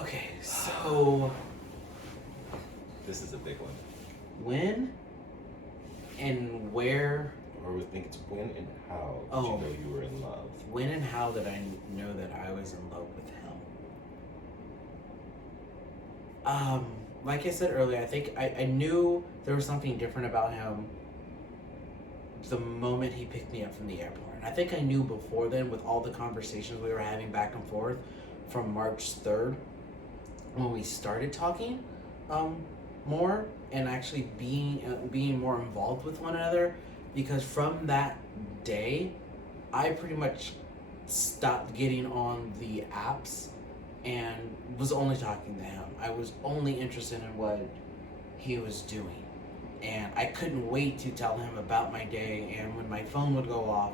Okay, so This is a big one. when and where, Or we think it's when and how did Oh. you know you were in love? when and how did I know that I was in love with him? Like I said earlier, I think I knew there was something different about him the moment he picked me up from the airport. And I think I knew before then with all the conversations we were having back and forth from March 3rd when we started talking more and actually being more involved with one another, because from that day I pretty much stopped getting on the apps and was only talking to him. I was only interested in what he was doing. And I couldn't wait to tell him about my day. And when my phone would go off,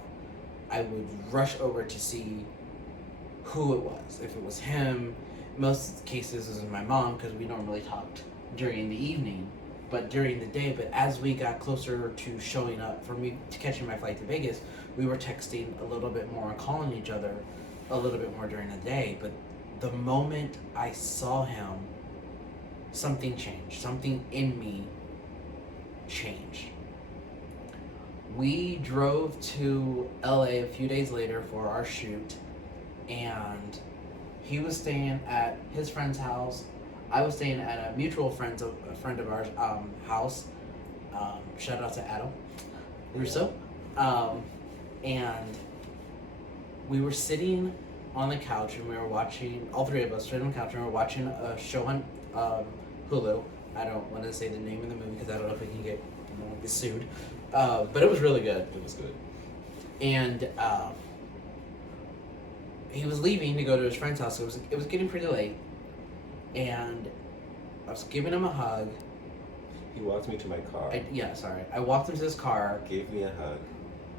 I would rush over to see who it was. If it was him, most cases it was my mom because we normally talked during the evening, but during the day. But as we got closer to showing up for me to catching my flight to Vegas, we were texting a little bit more and calling each other a little bit more during the day. But the moment I saw him, something changed. Something in me changed. We drove to LA a few days later for our shoot, and he was staying at his friend's house. I was staying at a mutual friend of ours house. Shout out to Adam Russo. And we were sitting on the couch and we were watching, all three of us sitting on the couch and we were watching a show on Hulu. I don't want to say the name of the movie because I don't know if we can get sued. But it was really good. It was good. And he was leaving to go to his friend's house. It was getting pretty late, and I was giving him a hug. He walked me to my car, I walked him to his car. gave me a hug,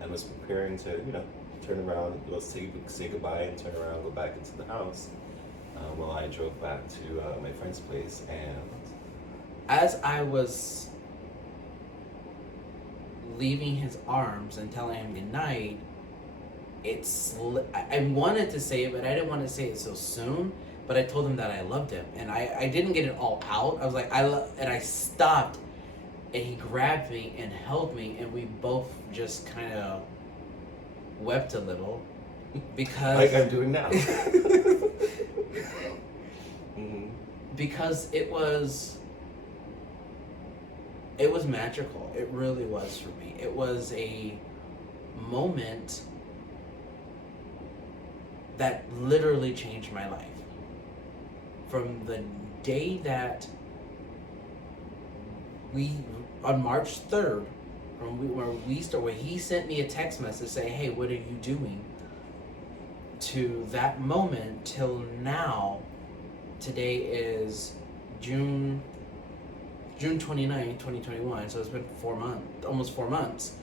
and was preparing to, turn around, say goodbye and turn around, go back into the house. While I drove back to my friend's place, and As I was leaving his arms and telling him goodnight, I wanted to say it, but I didn't want to say it so soon. But I told him that I loved him, and I didn't get it all out. I was like, and I stopped, and he grabbed me and held me, and we both just kind of wept a little because like I'm doing now. Mm-hmm. because it was magical. It really was for me. It was a moment that literally changed my life. From the day that on March 3rd, where he sent me a text message saying, "Hey, what are you doing?" to that moment till now. Today is June 29th, 2021, so it's been 4 months, almost 4 months,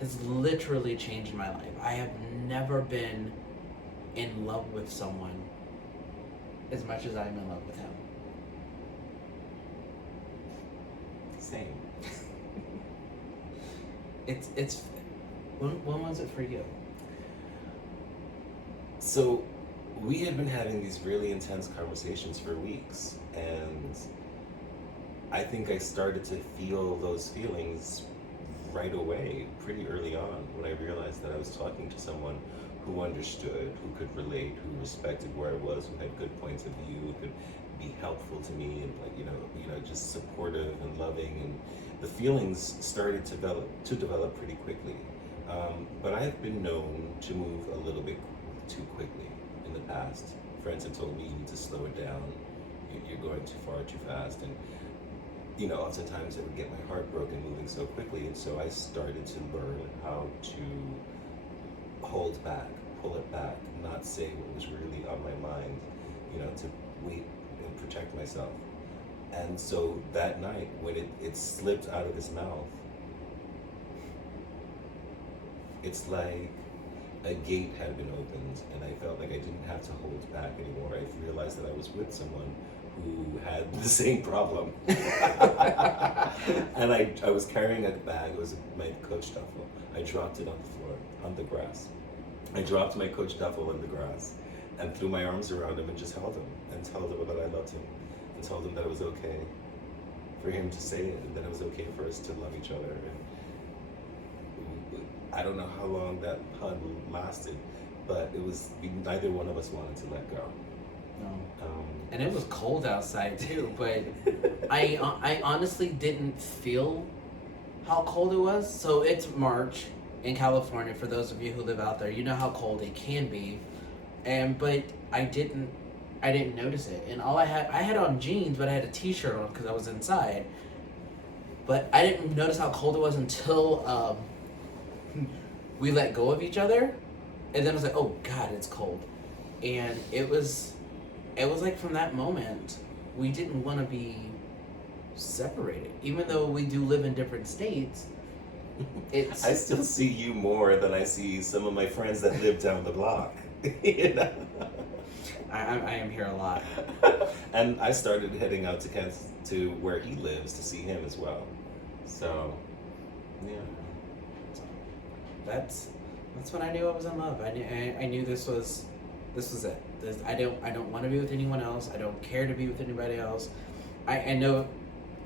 has literally changed my life. I have never been in love with someone as much as I'm in love with him. Same. It's when was it for you? So, we had been having these really intense conversations for weeks, and I think I started to feel those feelings right away, pretty early on, when I realized that I was talking to someone who understood, who could relate, who respected where I was, who had good points of view, who could be helpful to me, and just supportive and loving, and the feelings started to develop pretty quickly. But I have been known to move a little bit too quickly in the past. Friends have told me you need to slow it down. You're going too far, too fast, and oftentimes it would get my heart broken moving so quickly. And so I started to learn how to hold back, pull it back, not say what was really on my mind, to wait and protect myself. And so that night, when it slipped out of his mouth, it's like a gate had been opened, and I felt like I didn't have to hold back anymore. I realized that I was with someone who had the same problem. And I was carrying a bag. It was my Coach duffel. I dropped it on the floor, on the grass. I dropped my Coach duffel in the grass, and threw my arms around him and just held him and told him that I loved him and told him that it was okay for him to say it and that it was okay for us to love each other. And I don't know how long that hug lasted, but it was neither one of us wanted to let go. No. And it was cold outside too, but I honestly didn't feel how cold it was. So it's March in California. For those of you who live out there, you know how cold it can be, but I didn't notice it. And I had on jeans, but I had a t-shirt on because I was inside. But I didn't notice how cold it was until we let go of each other, and then I was like, oh God, it's cold. And it was like from that moment we didn't want to be separated, even though we do live in different states. I still see you more than I see some of my friends that live down the block. You know? I am here a lot. And I started heading out to where he lives to see him as well. So, yeah. That's when I knew I was in love. I knew this was it. I don't want to be with anyone else. I don't care to be with anybody else. I know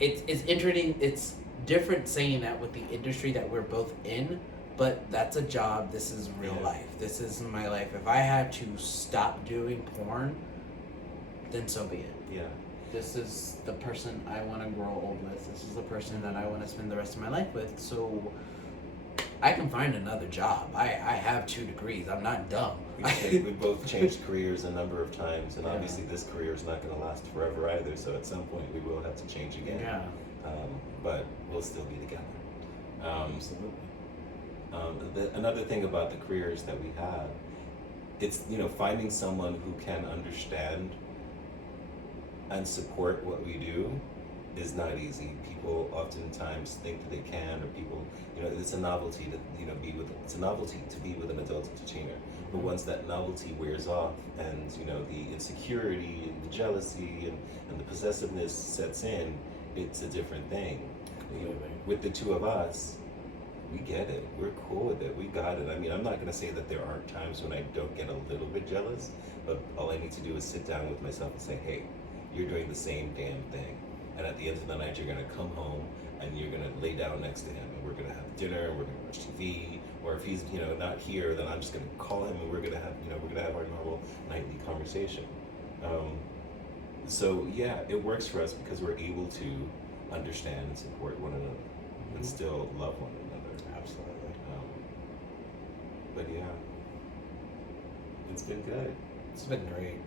it's interesting. It's different saying that with the industry that we're both in, but that's a job. This is real life. This is my life. If I had to stop doing porn, then so be it. Yeah. This is the person I want to grow old with. This is the person that I want to spend the rest of my life with. So I can find another job. I have 2 degrees. I'm not dumb. We both changed careers a number of times, and obviously this career is not going to last forever either. So at some point we will have to change again. Yeah. But we'll still be together. Absolutely. Another thing about the careers that we have, it's finding someone who can understand and support what we do is not easy. People oftentimes think that they can, or people, it's a novelty to it's a novelty to be with an adult entertainer. But once that novelty wears off, and the insecurity and the jealousy and the possessiveness sets in, it's a different thing. With the 2 of us, we get it. We're cool with it. We got it. I mean, I'm not going to say that there aren't times when I don't get a little bit jealous, but all I need to do is sit down with myself and say, hey, you're doing the same damn thing. And at the end of the night, you're going to come home and you're going to lay down next to him, and we're going to have dinner, and we're going to watch TV. Or if he's, not here, then I'm just going to call him, and we're going to have our normal nightly conversation. So yeah, it works for us because we're able to understand and support one another and still love one another. Absolutely. But yeah, it's been good. It's been great.